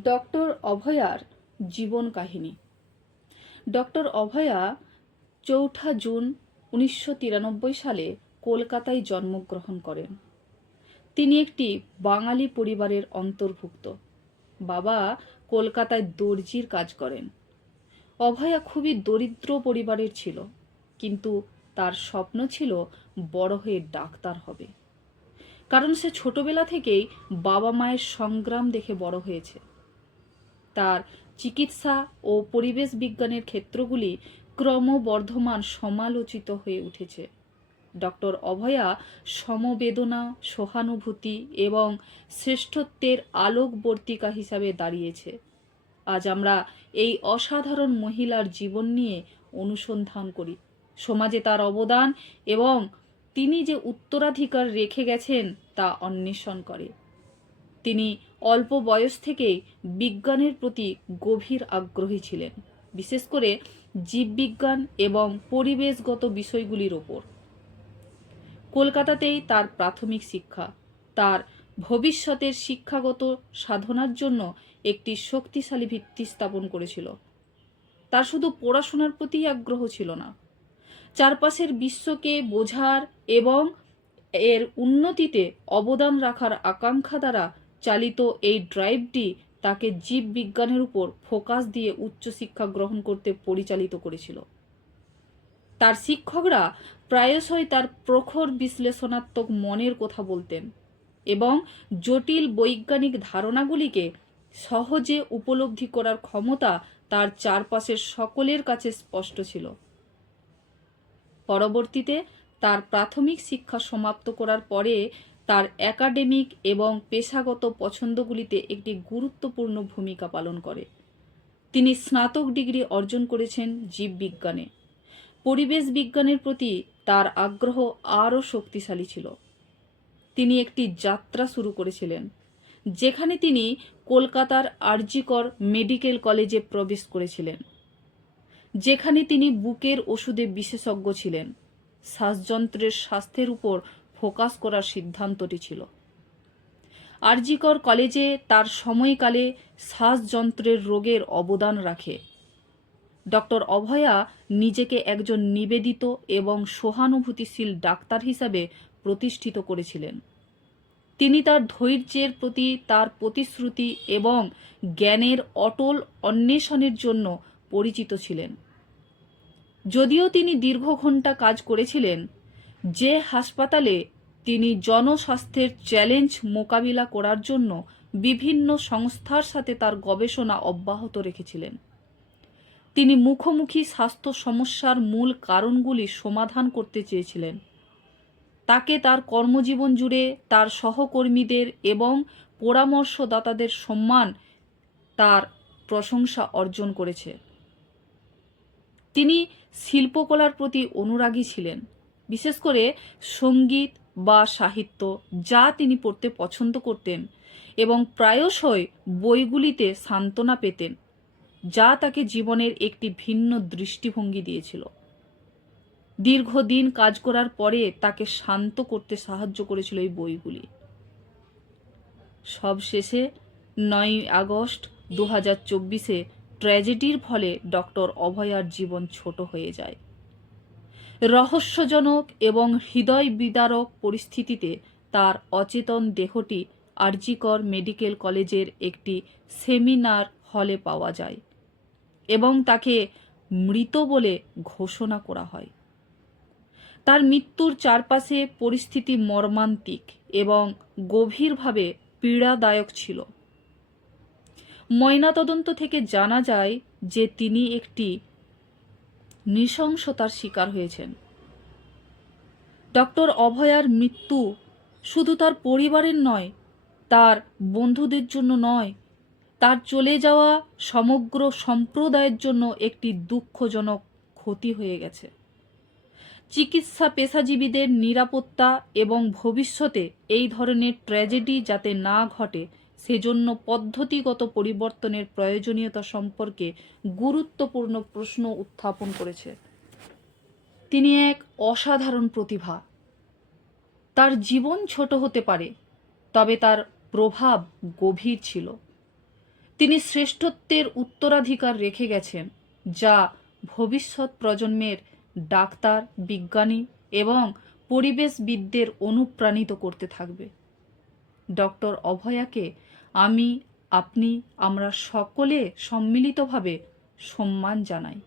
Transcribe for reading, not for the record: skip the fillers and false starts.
Doctor অভয়ার জীবন কাহিনী। Doctor অভয়া ৪ঠা June ১৯৯৩ সালে কলকাতায় জন্মগ্রহণ করেন। তিনি একটি বাঙালি পরিবারের অন্তর্ভুক্ত। বাবা কলকাতায় দর্জির কাজ করেন। অভয়া খুবই দরিদ্র পরিবারের ছিল, কিন্তু তার স্বপ্ন ছিল বড় হয়ে ডাক্তার হবে। কারণ সে ছোটবেলা থেকেই বাবা মায়ের সংগ্রাম দেখে বড় হয়েছে। তার চিকিৎসা ও পরিবেশ বিজ্ঞানের ক্ষেত্রগুলি ক্রমবর্ধমান সমালোচিত হয়ে উঠেছে। ডক্টর অভয়া সমবেদনা, সহানুভূতি এবং শ্রেষ্ঠত্বের আলোকবর্তিকা হিসাবে দাঁড়িয়েছে। আজ আমরা এই অসাধারণ মহিলার জীবন নিয়ে অনুসন্ধান করি, সমাজে তার অবদান এবং তিনি যে উত্তরাধিকার রেখে গেছেন তা অন্বেষণ করে। তিনি অল্প বয়স থেকেই বিজ্ঞানের প্রতি গভীর আগ্রহী ছিলেন, বিশেষ করে জীববিজ্ঞান এবং পরিবেশগত বিষয়গুলির ওপর। কলকাতাতেই তার প্রাথমিক শিক্ষা তার ভবিষ্যতের শিক্ষাগত সাধনার জন্য একটি শক্তিশালী ভিত্তি স্থাপন করেছিল। তার শুধু পড়াশোনার প্রতি আগ্রহ ছিল না, চারপাশের বিশ্বকে বোঝার এবং এর উন্নতিতে অবদান রাখার আকাঙ্ক্ষা দ্বারা চালিত এই ড্রাইভটি তাকে জীববিজ্ঞানের উপর ফোকাস দিয়ে উচ্চশিক্ষা গ্রহণ করতে পরিচালিত করেছিল। তার শিক্ষকরা প্রায়শই তার প্রখর বিশ্লেষণাত্মক মনের কথা বলতেন এবং জটিল বৈজ্ঞানিক ধারণাগুলিকে সহজে উপলব্ধি করার ক্ষমতা তার চারপাশের সকলের কাছে স্পষ্ট ছিল। পরবর্তীতে তার প্রাথমিক শিক্ষা সমাপ্ত করার পরে তার একাডেমিক এবং পেশাগত পছন্দগুলিতে একটি গুরুত্বপূর্ণ ভূমিকা পালন করে। তিনি স্নাতক ডিগ্রি অর্জন করেছেন জীববিজ্ঞানে। পরিবেশ বিজ্ঞানের প্রতি তার আগ্রহ আরও শক্তিশালী ছিল। তিনি একটি যাত্রা শুরু করেছিলেন, যেখানে তিনি কলকাতার আরজিকর মেডিকেল কলেজে প্রবেশ করেছিলেন, যেখানে তিনি বুকের ওষুধে বিশেষজ্ঞ ছিলেন। শ্বাসযন্ত্রের স্বাস্থ্যের উপর ফোকাস করার সিদ্ধান্তটি ছিল। আরজিকর কলেজে তার সময়কালে শ্বাসযন্ত্রের রোগের অবদান রাখে। ডক্টর অভয়া নিজেকে একজন নিবেদিত এবং সহানুভূতিশীল ডাক্তার হিসাবে প্রতিষ্ঠিত করেছিলেন। তিনি তার ধৈর্যের প্রতি, তার প্রতিশ্রুতি এবং জ্ঞানের অটল অন্বেষণের জন্য পরিচিত ছিলেন। যদিও তিনি দীর্ঘ ঘণ্টা কাজ করেছিলেন, যে হাসপাতালে তিনি জনস্বাস্থ্যের চ্যালেঞ্জ মোকাবিলা করার জন্য বিভিন্ন সংস্থার সাথে তার গবেষণা অব্যাহত রেখেছিলেন, তিনি মুখোমুখি স্বাস্থ্য সমস্যার মূল কারণগুলি সমাধান করতে চেয়েছিলেন। তাকে তার কর্মজীবন জুড়ে তার সহকর্মীদের এবং পরামর্শদাতাদের সম্মান তার প্রশংসা অর্জন করেছে। তিনি শিল্পকলার প্রতি অনুরাগী ছিলেন, বিশেষ করে সঙ্গীত বা সাহিত্য, যা তিনি পড়তে পছন্দ করতেন এবং প্রায়শই বইগুলিতে সান্ত্বনা পেতেন, যা তাকে জীবনের একটি ভিন্ন দৃষ্টিভঙ্গি দিয়েছিল। দীর্ঘদিন কাজ করার পরে তাকে শান্ত করতে সাহায্য করেছিল এই বইগুলি। সবশেষে ৯ আগস্ট ২০২৪-এ ট্র্যাজেডির ফলে ডক্টর অভয়ার জীবন ছোট হয়ে যায়। রহস্যজনক এবং হৃদয় বিদারক পরিস্থিতিতে তার অচেতন দেহটি আরজিকর মেডিকেল কলেজের একটি সেমিনার হলে পাওয়া যায় এবং তাকে মৃত বলে ঘোষণা করা হয়। তার মৃত্যুর চারপাশে পরিস্থিতি মর্মান্তিক এবং গভীরভাবে পীড়াদায়ক ছিল। ময়নাতদন্ত থেকে জানা যায় যে তিনি একটি নৃশংসতার শিকার হয়েছেন। ডক্টর অভয়ার মৃত্যু শুধু তার পরিবারের নয়, তার বন্ধুদের জন্য নয়, তার চলে যাওয়া সমগ্র সম্প্রদায়ের জন্য একটি দুঃখজনক ক্ষতি হয়ে গেছে। চিকিৎসা পেশাজীবীদের নিরাপত্তা এবং ভবিষ্যতে এই ধরনের ট্র্যাজেডি যাতে না ঘটে সেজন্য পদ্ধতিগত পরিবর্তনের প্রয়োজনীয়তা সম্পর্কে গুরুত্বপূর্ণ প্রশ্ন উত্থাপন করেছে। তিনি এক অসাধারণ প্রতিভা। তার জীবন ছোট হতে পারে, তবে তার প্রভাব গভীর ছিল। তিনি শ্রেষ্ঠত্বের উত্তরাধিকার রেখে গেছেন, যা ভবিষ্যৎ প্রজন্মের ডাক্তার, বিজ্ঞানী এবং পরিবেশবিদদের অনুপ্রাণিত করতে থাকবে। ডক্টর অভয়াকে আমি, আপনি, আমরা সকলে সম্মিলিতভাবে সম্মান জানাই।